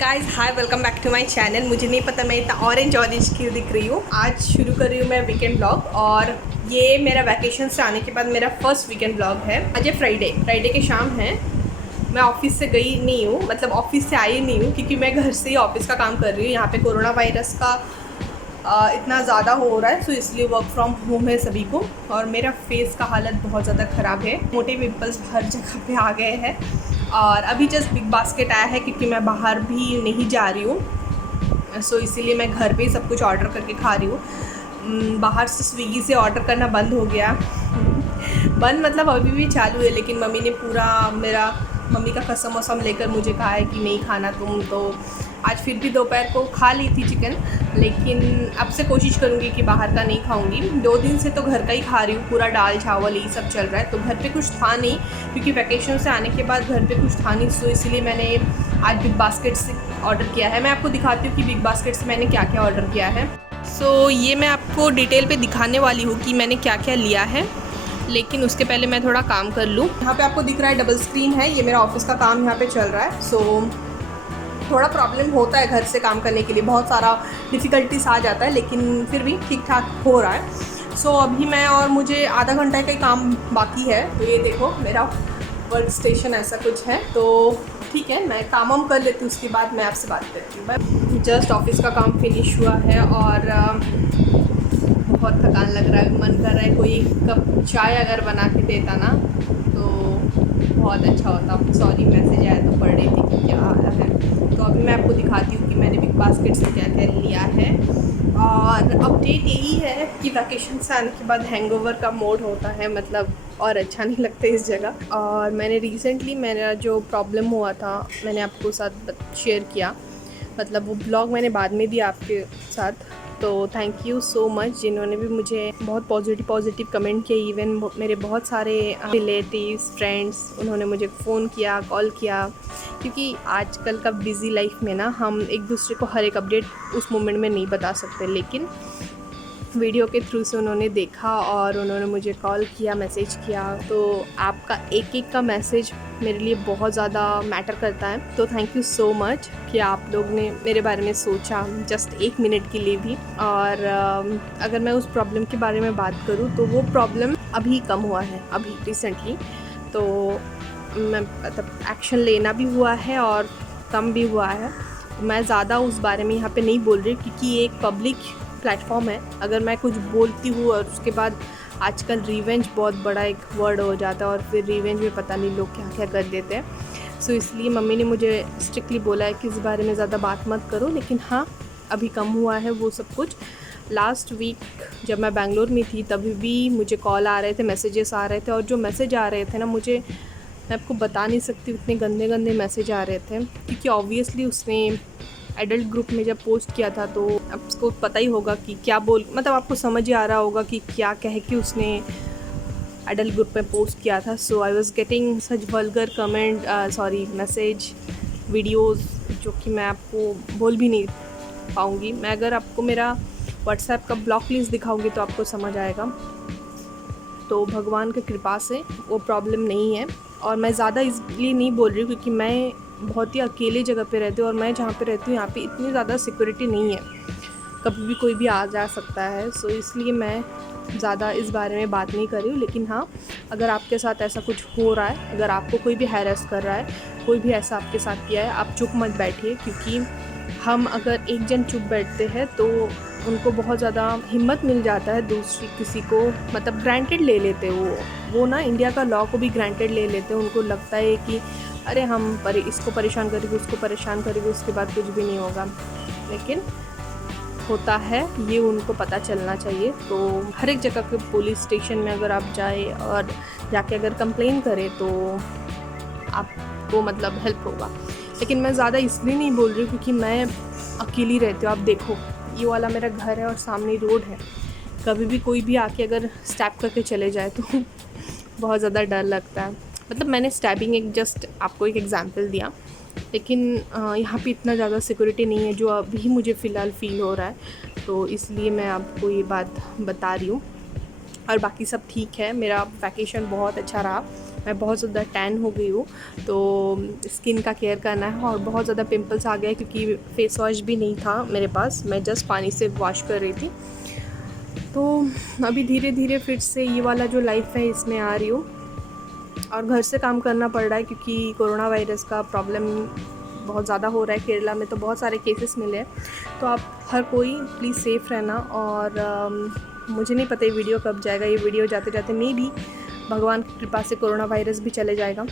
Guys hi welcome back to my channel. मुझे नहीं पता मैं इतना ऑरेंज क्यों दिख रही हूँ। आज शुरू कर रही हूँ मैं वीकेंड ब्लॉग और ये मेरा वैकेशन से आने के बाद मेरा फर्स्ट वीकेंड ब्लॉग है। आज है फ्राइडे के शाम है। मैं ऑफिस से गई नहीं हूँ, मतलब ऑफिस से आई नहीं हूँ क्योंकि मैं घर से ही ऑफिस का काम कर रही हूँ। यहाँ पे कोरोना वायरस का इतना ज़्यादा हो रहा है, तो इसलिए वर्क फ्रॉम होम है सभी को। और मेरा फेस का हालत बहुत ज़्यादा ख़राब है, मोटे पिंपल्स हर जगह पे आ गए हैं। और अभी जस्ट बिग बास्केट आया है क्योंकि मैं बाहर भी नहीं जा रही हूँ, सो इसीलिए मैं घर पे ही सब कुछ ऑर्डर करके खा रही हूँ। बाहर से स्विगी से ऑर्डर करना बंद हो गया बंद मतलब अभी भी चालू है, लेकिन मम्मी ने पूरा मम्मी का कसम वसम लेकर मुझे कहा है कि नहीं खाना तुम। तो आज फिर भी दोपहर को खा ली थी चिकन, लेकिन अब से कोशिश करूँगी कि बाहर का नहीं खाऊंगी। 2 दिन से तो घर का ही खा रही हूँ, पूरा दाल चावल यही सब चल रहा है। तो घर पे कुछ था नहीं क्योंकि वैकेशन से आने के बाद घर पे कुछ था नहीं, सो इसलिए मैंने आज बिग बास्केट से ऑर्डर किया है। मैं आपको दिखाती हूँ कि बिग बास्केट से मैंने क्या क्या ऑर्डर किया है। सो ये मैं आपको डिटेल पे दिखाने वाली हूँ कि मैंने क्या क्या लिया है, लेकिन उसके पहले मैं थोड़ा काम कर लूँ। यहाँ पे आपको दिख रहा है डबल स्क्रीन है, ये मेरा ऑफिस का काम यहाँ पे चल रहा है। सो थोड़ा प्रॉब्लम होता है घर से काम करने के लिए, बहुत सारा डिफ़िकल्टीज आ जाता है, लेकिन फिर भी ठीक ठाक हो रहा है। सो अभी मैं और मुझे आधा घंटा का ही काम बाकी है। तो ये देखो मेरा वर्क स्टेशन ऐसा कुछ है। तो ठीक है, मैं काम वाम कर लेती हूँ, उसके बाद मैं आपसे बात करती हूँ। जस्ट ऑफिस का काम फिनिश हुआ है और बहुत थकान लग रहा है। मन कर रहा है कोई कप चाय अगर बना के देता ना तो बहुत अच्छा होता। सॉरी मैसेज आया तो पढ़ रही थी कि क्या आया है। तो अभी मैं आपको दिखाती हूँ कि मैंने बिग बास्केट से क्या क्या लिया है। और अपडेट यही है कि वैकेशन से आने के बाद हैंगओवर का मोड होता है, मतलब और अच्छा नहीं लगता इस जगह। और मैंने रिसेंटली मेरा जो प्रॉब्लम हुआ था मैंने आपको साथ शेयर किया, मतलब वो ब्लॉग मैंने बाद में दिया आपके साथ। तो थैंक यू सो मच जिन्होंने भी मुझे बहुत पॉजिटिव कमेंट किए। इवन मेरे बहुत सारे रिलेटिव्स फ्रेंड्स उन्होंने मुझे फ़ोन किया, कॉल किया, क्योंकि आजकल का बिज़ी लाइफ में ना हम एक दूसरे को हर एक अपडेट उस मोमेंट में नहीं बता सकते, लेकिन वीडियो के थ्रू से उन्होंने देखा और उन्होंने मुझे कॉल किया, मैसेज किया। तो आपका एक का मैसेज मेरे लिए बहुत ज़्यादा मैटर करता है। तो थैंक यू सो मच कि आप लोग ने मेरे बारे में सोचा, जस्ट 1 मिनट के लिए भी। और अगर मैं उस प्रॉब्लम के बारे में बात करूँ तो वो प्रॉब्लम अभी कम हुआ है, अभी रिसेंटली। तो मैं मतलब एक्शन लेना भी हुआ है और कम भी हुआ है। मैं ज़्यादा उस बारे में यहाँ पे नहीं बोल रही क्योंकि ये एक पब्लिक प्लेटफॉर्म है। अगर मैं कुछ बोलती हूँ और उसके बाद आजकल रिवेंज बहुत बड़ा एक वर्ड हो जाता है और फिर रिवेंज में पता नहीं लोग क्या क्या कर देते हैं। सो इसलिए मम्मी ने मुझे स्ट्रिक्टली बोला है कि इस बारे में ज़्यादा बात मत करो, लेकिन हाँ अभी कम हुआ है वो सब कुछ। लास्ट वीक जब मैं बेंगलोर में थी तभी भी मुझे कॉल आ रहे थे, मैसेजेस आ रहे थे, और जो मैसेज आ रहे थे ना मुझे, मैं आपको बता नहीं सकती, इतने गंदे गंदे मैसेज आ रहे थे। क्योंकि ऑब्वियसली उसने एडल्ट ग्रुप में जब पोस्ट किया था तो आपको पता ही होगा कि क्या मतलब आपको समझ ही आ रहा होगा कि क्या कह के उसने एडल्ट ग्रुप में पोस्ट किया था। So I was getting such vulgar comment, message, videos, जो कि मैं आपको बोल भी नहीं पाऊँगी। मैं अगर आपको मेरा व्हाट्सएप का ब्लॉक लिस्ट दिखाऊंगी तो आपको समझ आएगा। तो भगवान की कृपा से वो प्रॉब्लम नहीं है। और मैं ज़्यादा इसलिए नहीं बोल रही हूँ क्योंकि मैं बहुत ही अकेले जगह पे रहती हूँ और मैं जहाँ पे रहती हूँ यहाँ पे इतनी ज़्यादा सिक्योरिटी नहीं है, कभी भी कोई भी आ जा सकता है। सो इसलिए मैं ज़्यादा इस बारे में बात नहीं कर रही हूँ। लेकिन हाँ, अगर आपके साथ ऐसा कुछ हो रहा है, अगर आपको कोई भी हैरेस कर रहा है, कोई भी ऐसा आपके साथ किया है, आप चुप मत बैठिए। क्योंकि हम अगर एक जन चुप बैठते हैं तो उनको बहुत ज़्यादा हिम्मत मिल जाता है दूसरी किसी को, मतलब ग्रांटेड ले लेते हैं वो ना इंडिया का लॉ को भी ग्रांटेड ले लेते हैं। उनको लगता है कि अरे हम इसको परेशान करेंगे, उसको परेशान करेंगे, उसके बाद कुछ भी नहीं होगा, लेकिन होता है, ये उनको पता चलना चाहिए। तो हर एक जगह के पुलिस स्टेशन में अगर आप जाए और जाके अगर कंप्लेन करें तो आपको मतलब हेल्प होगा। लेकिन मैं ज़्यादा इसलिए नहीं बोल रही हूँ क्योंकि मैं अकेली रहती हूँ। आप देखो ये वाला मेरा घर है और सामने रोड है, कभी भी कोई भी आके अगर स्टैप करके चले जाए तो बहुत ज़्यादा डर लगता है। मतलब मैंने स्टैबिंग एक जस्ट आपको एक एग्जांपल दिया, लेकिन यहाँ पे इतना ज़्यादा सिक्योरिटी नहीं है जो अभी मुझे फ़िलहाल फ़ील हो रहा है। तो इसलिए मैं आपको ये बात बता रही हूँ। और बाकी सब ठीक है, मेरा वैकेशन बहुत अच्छा रहा। मैं बहुत ज़्यादा टैन हो गई हूँ, तो स्किन का केयर करना है। और बहुत ज़्यादा पिंपल्स आ गए क्योंकि फेस वॉश भी नहीं था मेरे पास, मैं जस्ट पानी से वॉश कर रही थी। तो अभी धीरे धीरे फिर से ये वाला जो लाइफ है इसमें आ रही हूँ, और घर से काम करना पड़ रहा है क्योंकि कोरोना वायरस का प्रॉब्लम बहुत ज़्यादा हो रहा है। केरला में तो बहुत सारे केसेस मिले हैं, तो आप हर कोई प्लीज़ सेफ़ रहना। और मुझे नहीं पता ये वीडियो कब जाएगा, ये वीडियो जाते जाते मे भी भगवान की कृपा से कोरोना वायरस भी चले जाएगा।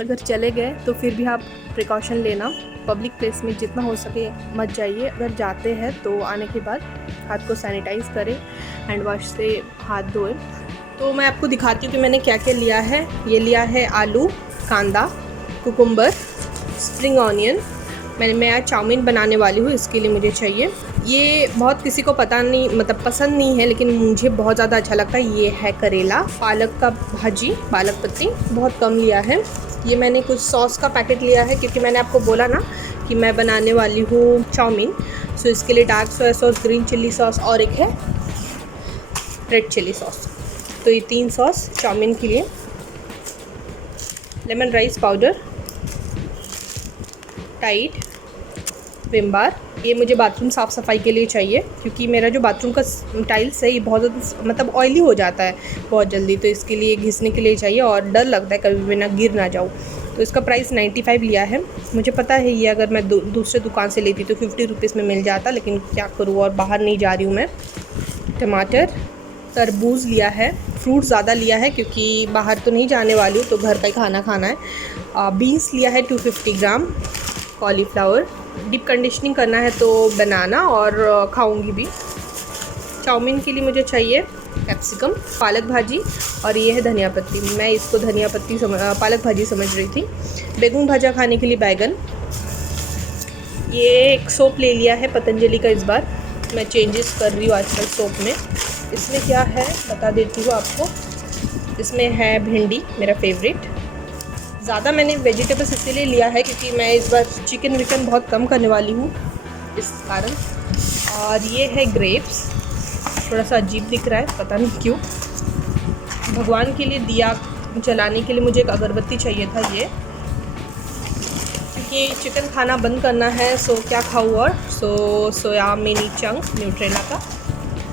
अगर चले गए तो फिर भी आप प्रिकॉशन लेना, पब्लिक प्लेस में जितना हो सके मत जाइए। अगर जाते हैं तो आने के बाद हाथ को सैनिटाइज़ करें, हैंड वॉश से हाथ धोएं। तो मैं आपको दिखाती हूँ कि मैंने क्या क्या लिया है। ये लिया है आलू, कांदा, कुकुम्बर, स्प्रिंग ऑनियन। मैं आज चाउमीन बनाने वाली हूँ, इसके लिए मुझे चाहिए। ये बहुत किसी को पता नहीं, मतलब पसंद नहीं है, लेकिन मुझे बहुत ज़्यादा अच्छा लगता है। ये है करेला, पालक का भाजी, पालक पत्ती बहुत कम लिया है। ये मैंने कुछ सॉस का पैकेट लिया है क्योंकि मैंने आपको बोला ना कि मैं बनाने वाली हूँ चाउमीन। सो इसके लिए dark soya sauce, green chilli sauce और एक है रेड चिल्ली सॉस। तो ये 3 सॉस चाउमीन के लिए। Lemon rice powder, Tide, Vim bar. ये मुझे बाथरूम साफ़ सफाई के लिए चाहिए क्योंकि मेरा जो बाथरूम का टाइल्स है ये बहुत ज़्यादा मतलब ऑयली हो जाता है बहुत जल्दी, तो इसके लिए घिसने के लिए चाहिए और डर लगता है कभी भी ना गिर ना जाऊँ। तो इसका प्राइस 95 लिया है। मुझे पता है ये अगर मैं दूसरे दुकान से लेती तो 50 रुपीज़ में मिल जाता, लेकिन क्या करूँ, और बाहर नहीं जा रही हूँ मैं। टमाटर, तरबूज लिया है, फ्रूट ज़्यादा लिया है क्योंकि बाहर तो नहीं जाने वाली हूँ, तो घर का ही खाना खाना है। बीन्स लिया है 250 ग्राम, कॉलीफ्लावर, डीप कंडीशनिंग करना है तो बनाना, और खाऊंगी भी। चाउमीन के लिए मुझे चाहिए कैप्सिकम, पालक भाजी, और ये है धनिया पत्ती। मैं इसको धनिया पत्ती पालक भाजी समझ रही थी। बैगन भाजा खाने के लिए बैगन। ये एक सोप ले लिया है पतंजलि का, इस बार मैं चेंजेस कर रही हूँ आजकल सोप में। इसमें क्या है बता देती हूँ आपको। इसमें है भिंडी, मेरा फेवरेट। ज़्यादा मैंने वेजिटेबल्स इसीलिए लिया है क्योंकि मैं इस बार चिकन विकन बहुत कम करने वाली हूँ इस कारण। और ये है ग्रेप्स, थोड़ा सा अजीब दिख रहा है पता नहीं क्यों। भगवान के लिए दिया जलाने के लिए मुझे एक अगरबत्ती चाहिए था ये, क्योंकि चिकन खाना बंद करना है। सो क्या खाऊँ, और सोया मिनी चंक न्यूट्रेला का।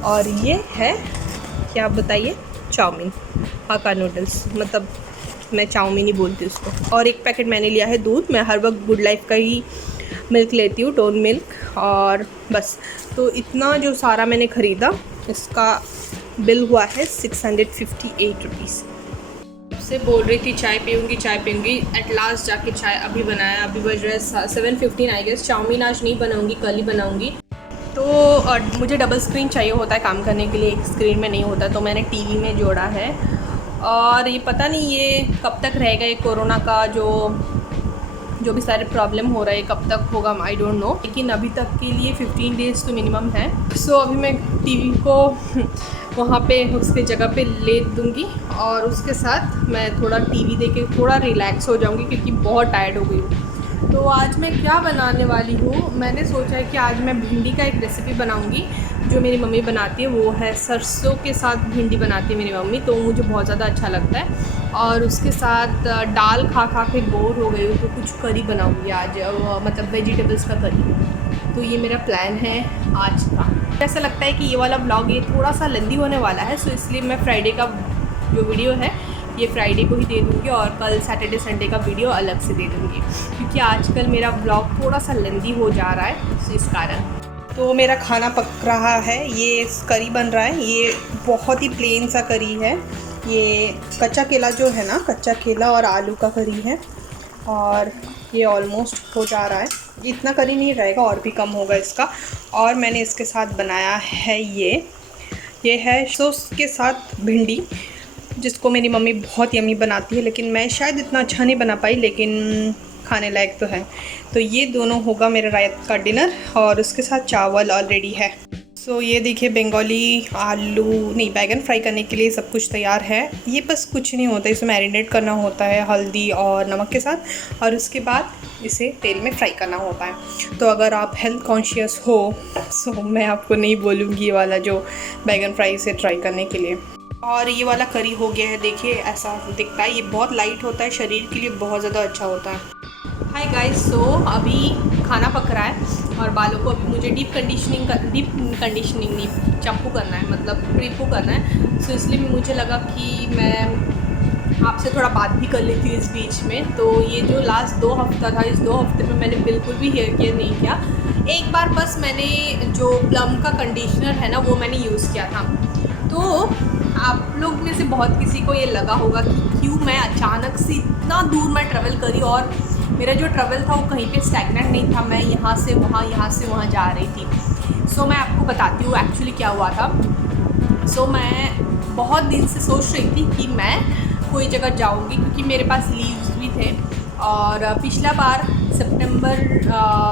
और ये है क्या बताइए, चाउमीन, हक्का नूडल्स, मतलब मैं चाउमीन ही बोलती हूँ उसको। और एक पैकेट मैंने लिया है दूध। मैं हर वक्त गुड लाइफ का ही मिल्क लेती हूँ, टोन मिल्क, और बस। तो इतना जो सारा मैंने ख़रीदा, इसका बिल हुआ है 658 रुपीज़। से बोल रही थी चाय पीऊँगी चाय पीऊँगी, एट लास्ट जाके चाय अभी बनाया। अभी बज रहा है 7:15 आई गेस। चाउमीन आज नहीं बनाऊँगी, कल ही बनाऊँगी। तो मुझे डबल स्क्रीन चाहिए होता है काम करने के लिए, एक स्क्रीन में नहीं होता, तो मैंने टीवी में जोड़ा है। और ये पता नहीं ये कब तक रहेगा, ये कोरोना का जो भी सारे प्रॉब्लम हो रहा है कब तक होगा, आई डोंट नो। लेकिन अभी तक के लिए 15 डेज़ तो मिनिमम है। सो अभी मैं टीवी को वहाँ पे उसके जगह पे ले दूँगी, और उसके साथ मैं थोड़ा टीवी देख के थोड़ा रिलैक्स हो जाऊँगी क्योंकि बहुत टायर्ड हो गई हूँ। तो आज मैं क्या बनाने वाली हूँ, मैंने सोचा है कि आज मैं भिंडी का एक रेसिपी बनाऊँगी जो मेरी मम्मी बनाती है। वो है सरसों के साथ भिंडी बनाती है मेरी मम्मी, तो मुझे बहुत ज़्यादा अच्छा लगता है। और उसके साथ दाल खा खा के बोर हो गई हूँ, तो कुछ करी बनाऊँगी आज, मतलब वेजिटेबल्स का करी। तो ये मेरा प्लान है आज का। ऐसा लगता है कि ये वाला ब्लॉग ये थोड़ा सा लेंदी होने वाला है, सो इसलिए मैं फ्राइडे का जो वीडियो है ये फ्राइडे को ही दे दूँगी, और कल सैटरडे संडे का वीडियो अलग से दे दूँगी, क्योंकि आजकल मेरा ब्लॉग थोड़ा सा लेंदी हो जा रहा है इस कारण। तो मेरा खाना पक रहा है, ये करी बन रहा है। ये बहुत ही प्लेन सा करी है। ये कच्चा केला जो है ना, कच्चा केला और आलू का करी है, और ये ऑलमोस्ट हो जा रहा है। इतना करी नहीं रहेगा, और भी कम होगा इसका। और मैंने इसके साथ बनाया है ये है सॉस के साथ भिंडी, जिसको मेरी मम्मी बहुत यम्मी बनाती है, लेकिन मैं शायद इतना अच्छा नहीं बना पाई, लेकिन खाने लायक तो है। तो ये दोनों होगा मेरा रात का डिनर, और उसके साथ चावल ऑलरेडी है। सो ये देखिए बंगाली आलू नहीं बैगन फ्राई करने के लिए सब कुछ तैयार है। ये बस कुछ नहीं होता, इसे मैरिनेट करना होता है हल्दी और नमक के साथ, और उसके बाद इसे तेल में फ्राई करना होता है। तो अगर आप हेल्थ कॉन्शियस हो, सो मैं आपको नहीं बोलूँगी ये वाला जो बैगन फ्राई से ट्राई करने के लिए। और ये वाला करी हो गया है, देखिए ऐसा दिखता है। ये बहुत लाइट होता है, शरीर के लिए बहुत ज़्यादा अच्छा होता है। हाय गाइस, सो अभी खाना पक रहा है और बालों को अभी मुझे डीप कंडीशनिंग नहीं, चैम्पू करना है, मतलब प्रीपू करना है। सो इसलिए मुझे लगा कि मैं आपसे थोड़ा बात भी कर लेती हूँ इस बीच में। तो ये जो लास्ट 2 हफ्ता था, इस 2 हफ्ते में मैंने बिल्कुल भी हेयर केयर नहीं किया। एक बार बस मैंने जो प्लम का कंडीशनर है ना, वो मैंने यूज़ किया था। तो आप लोग में से बहुत किसी को ये लगा होगा कि क्यों मैं अचानक से इतना दूर मैं ट्रैवल करी, और मेरा जो ट्रैवल था वो कहीं पे स्टैग्नेंट नहीं था, मैं यहाँ से वहाँ जा रही थी। सो मैं आपको बताती हूँ एक्चुअली क्या हुआ था। सो मैं बहुत दिन से सोच रही थी कि मैं कोई जगह जाऊँगी, क्योंकि मेरे पास लीव्स भी थे। और पिछला बार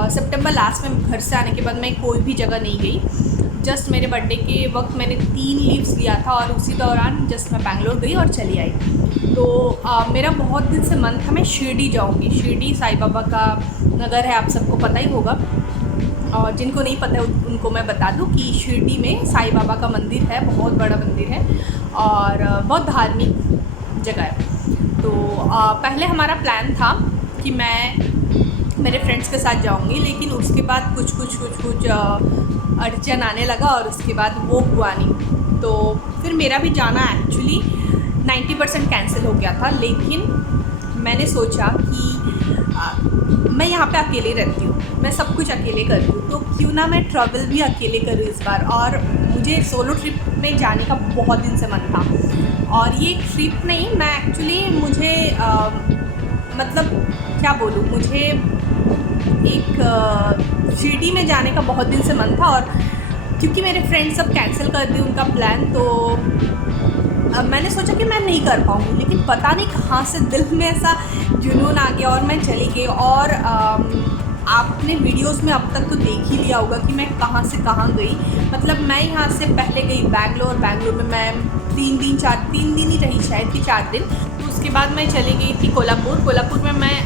सितंबर लास्ट में घर से आने के बाद मैं कोई भी जगह नहीं गई। जस्ट मेरे बर्थडे के वक्त मैंने 3 लीव्स लिया था और उसी दौरान जस्ट मैं बैंगलोर गई और चली आई। तो मेरा बहुत दिन से मन था मैं शिरडी जाऊंगी। शिरडी साईं बाबा का नगर है, आप सबको पता ही होगा। और जिनको नहीं पता है उनको मैं बता दूं कि शिरडी में साईं बाबा का मंदिर है, बहुत बड़ा मंदिर है और बहुत धार्मिक जगह है। तो पहले हमारा प्लान था कि मैं मेरे फ्रेंड्स के साथ जाऊंगी, लेकिन उसके बाद कुछ अड़चन आने लगा और उसके बाद वो हुआ नहीं। तो फिर मेरा भी जाना एक्चुअली 90% कैंसिल हो गया था। लेकिन मैंने सोचा कि मैं यहाँ पे अकेले रहती हूँ, मैं सब कुछ अकेले करती हूँ, तो क्यों ना मैं ट्रैवल भी अकेले करूँ इस बार। और मुझे सोलो ट्रिप में जाने का बहुत दिन से मन था। और ये ट्रिप नहीं, मैं एक्चुअली मुझे मतलब क्या बोलूँ, मुझे एक शिरडी में जाने का बहुत दिन से मन था। और क्योंकि मेरे फ्रेंड्स सब कैंसिल कर दिए उनका प्लान, तो अब मैंने सोचा कि मैं नहीं कर पाऊँगी। लेकिन पता नहीं कहाँ से दिल में ऐसा जुनून आ गया और मैं चली गई। और आपने वीडियोस में अब तक तो देख ही लिया होगा कि मैं कहाँ से कहाँ गई। मतलब मैं यहाँ से पहले गई बैंगलोर में मैं 3 दिन ही रही, शायद कि 4 दिन। तो उसके बाद मैं चली गई थी कोल्हापुर में मैं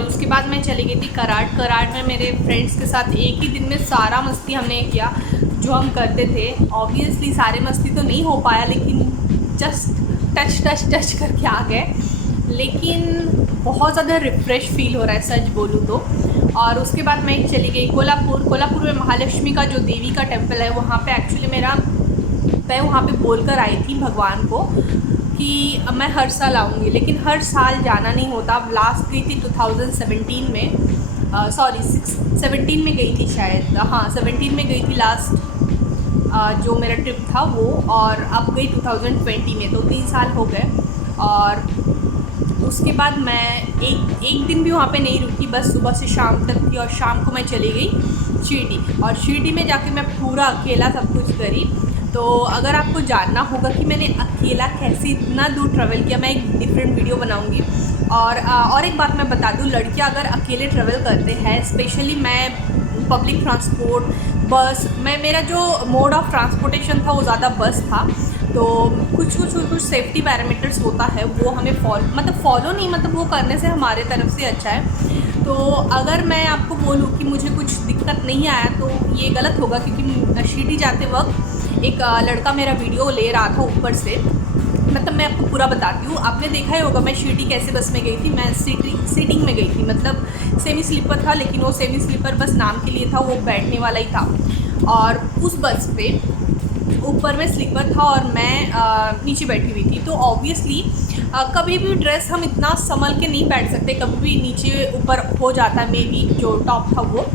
उसके बाद मैं चली गई थी कराड़ में मेरे फ्रेंड्स के साथ। एक ही दिन में सारा मस्ती हमने किया जो हम करते थे। ऑब्वियसली सारे मस्ती तो नहीं हो पाया, लेकिन जस्ट टच करके आ गए। लेकिन बहुत ज़्यादा रिफ़्रेश फील हो रहा है सच बोलूँ तो। और उसके बाद मैं चली गई कोल्हापुर में महालक्ष्मी का जो देवी का टेम्पल है, वहाँ पे एक्चुअली मैं वहाँ पे बोल कर आई थी भगवान को कि मैं हर साल आऊँगी, लेकिन हर साल जाना नहीं होता। अब लास्ट गई थी 2017 में, 17 में गई थी शायद, हाँ 17 में गई थी लास्ट जो मेरा ट्रिप था वो। और अब गई 2020 में, तो 3 साल हो गए। और उसके बाद मैं एक दिन भी वहाँ पे नहीं रुकी, बस सुबह से शाम तक थी। और शाम को मैं चली गई शिरडी, और शिरडी में जाके मैं पूरा अकेला सब कुछ करी। तो अगर आपको जानना होगा कि मैंने अकेला कैसे इतना दूर ट्रैवल किया, मैं एक डिफरेंट वीडियो बनाऊंगी। और एक बात मैं बता दूं, लड़कियां अगर अकेले ट्रैवल करते हैं, स्पेशली मैं पब्लिक ट्रांसपोर्ट, बस, मेरा जो मोड ऑफ ट्रांसपोर्टेशन था वो ज़्यादा बस था। तो कुछ सेफ्टी पैरामीटर्स होता है, वो हमें फॉलो नहीं, मतलब वो करने से हमारे तरफ से अच्छा है। तो अगर मैं आपको बोलूँ कि मुझे कुछ दिक्कत नहीं आया तो ये गलत होगा, क्योंकि शिरडी जाते वक्त एक लड़का मेरा वीडियो ले रहा था ऊपर से। मतलब मैं आपको पूरा बताती हूँ, आपने देखा ही होगा मैं शिरडी कैसे बस में गई थी। मैं सीटिंग में गई थी, मतलब सेमी स्लीपर था, लेकिन वो सेमी स्लीपर बस नाम के लिए था, वो बैठने वाला ही था। और उस बस पे ऊपर में स्लीपर था और मैं नीचे बैठी हुई थी। तो ऑब्वियसली कभी भी ड्रेस हम इतना संभल के नहीं बैठ सकते, कभी भी नीचे ऊपर हो जाता है, मे बी जो टॉप था वो।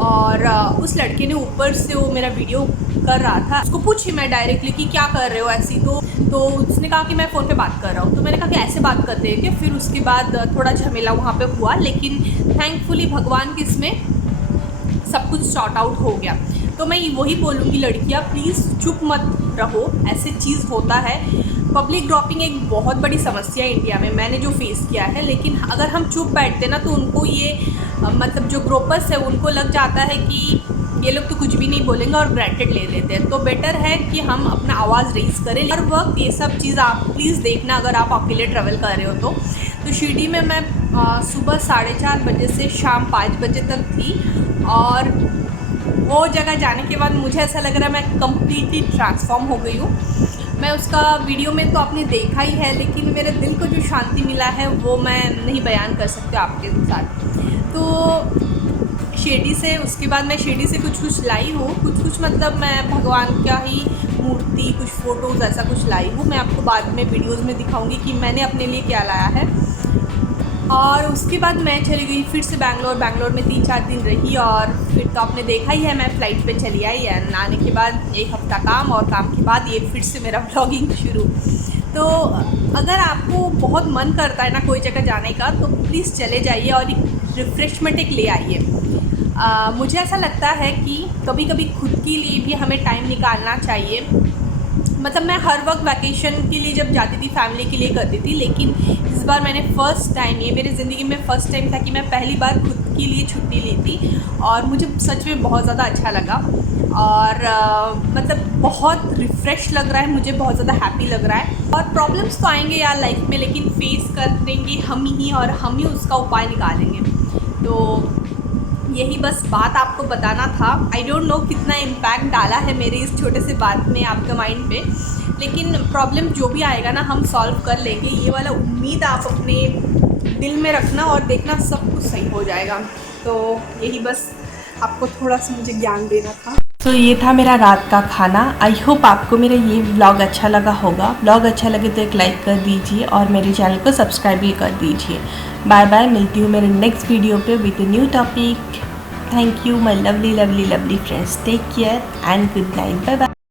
और उस लड़के ने ऊपर से वो मेरा वीडियो कर रहा था, उसको पूछी मैं डायरेक्टली कि क्या कर रहे हो ऐसी। तो उसने कहा कि मैं फ़ोन पे बात कर रहा हूँ। तो मैंने कहा कि ऐसे बात करते हैं क्या। फिर उसके बाद थोड़ा झमेला वहाँ पे हुआ, लेकिन थैंकफुली भगवान की इसमें सब कुछ सॉर्ट आउट हो गया। तो मैं वही बोलूँगी, लड़कियाँ प्लीज़ चुप मत रहो, ऐसे चीज़ होता है। पब्लिक ड्रॉपिंग एक बहुत बड़ी समस्या है इंडिया में, मैंने जो फेस किया है। लेकिन अगर हम चुप बैठते ना, तो उनको ये मतलब जो ग्रोपर्स है उनको लग जाता है कि ये लोग तो कुछ भी नहीं बोलेंगे और ग्रांटेड ले लेते हैं। तो बेटर है कि हम अपना आवाज़ रेज़ करें हर वक्त। ये सब चीज़ आप प्लीज़ देखना अगर आप अकेले ट्रैवल कर रहे हो तो शिरडी में मैं सुबह 4:30 बजे से शाम 5 बजे तक थी। और वो जगह जाने के बाद मुझे ऐसा लग रहा है मैं कम्प्लीटली ट्रांसफॉर्म हो गई हूँ। मैं उसका वीडियो में तो आपने देखा ही है, लेकिन मेरे दिल को जो शांति मिला है वो मैं नहीं बयान कर सकती आपके साथ। तो शिरडी से, उसके बाद मैं शिरडी से कुछ लाई हूँ, कुछ मतलब मैं भगवान का ही मूर्ति, कुछ फ़ोटोज़ ऐसा कुछ लाई हूँ। मैं आपको बाद में वीडियोज़ में दिखाऊँगी कि मैंने अपने लिए क्या लाया है। और उसके बाद मैं चली गई फिर से बैंगलोर में 3-4 दिन रही, और फिर तो आपने देखा ही है मैं फ़्लाइट पे चली आई। एंड आने के बाद 1 हफ़्ता काम, और काम के बाद ये फिर से मेरा व्लॉगिंग शुरू। तो अगर आपको बहुत मन करता है ना कोई जगह जाने का, तो प्लीज़ चले जाइए और एक रिफ़्रेशमेंट एक ले आइए। मुझे ऐसा लगता है कि कभी कभी खुद के लिए भी हमें टाइम निकालना चाहिए। मतलब मैं हर वक्त वैकेशन के लिए जब जाती थी फैमिली के लिए करती थी, लेकिन इस बार मैंने फ़र्स्ट टाइम, ये मेरी ज़िंदगी में फ़र्स्ट टाइम था कि मैं पहली बार खुद के लिए छुट्टी ली थी, और मुझे सच में बहुत ज़्यादा अच्छा लगा। और मतलब बहुत रिफ़्रेश लग रहा है, मुझे बहुत ज़्यादा हैप्पी लग रहा है। और प्रॉब्लम्स तो आएंगे यार लाइफ में, लेकिन फेस कर देंगे हम ही, और हम ही उसका उपाय निकालेंगे। तो यही बस बात आपको बताना था। आई डोंट नो कितना इम्पैक्ट डाला है मेरी इस छोटे से बात ने आपके माइंड पे, लेकिन प्रॉब्लम जो भी आएगा ना हम सॉल्व कर लेंगे। ये वाला उम्मीद आप अपने दिल में रखना, और देखना सब कुछ सही हो जाएगा। तो यही बस आपको थोड़ा सा मुझे ज्ञान देना था। तो ये था मेरा रात का खाना। आई होप आपको मेरा ये व्लॉग अच्छा लगा होगा। व्लॉग अच्छा लगे तो एक लाइक कर दीजिए, और मेरे चैनल को सब्सक्राइब भी कर दीजिए। बाय बाय, मिलती हूँ मेरे नेक्स्ट वीडियो पे with a new topic. Thank you, my lovely friends. Take care and good night. Bye bye.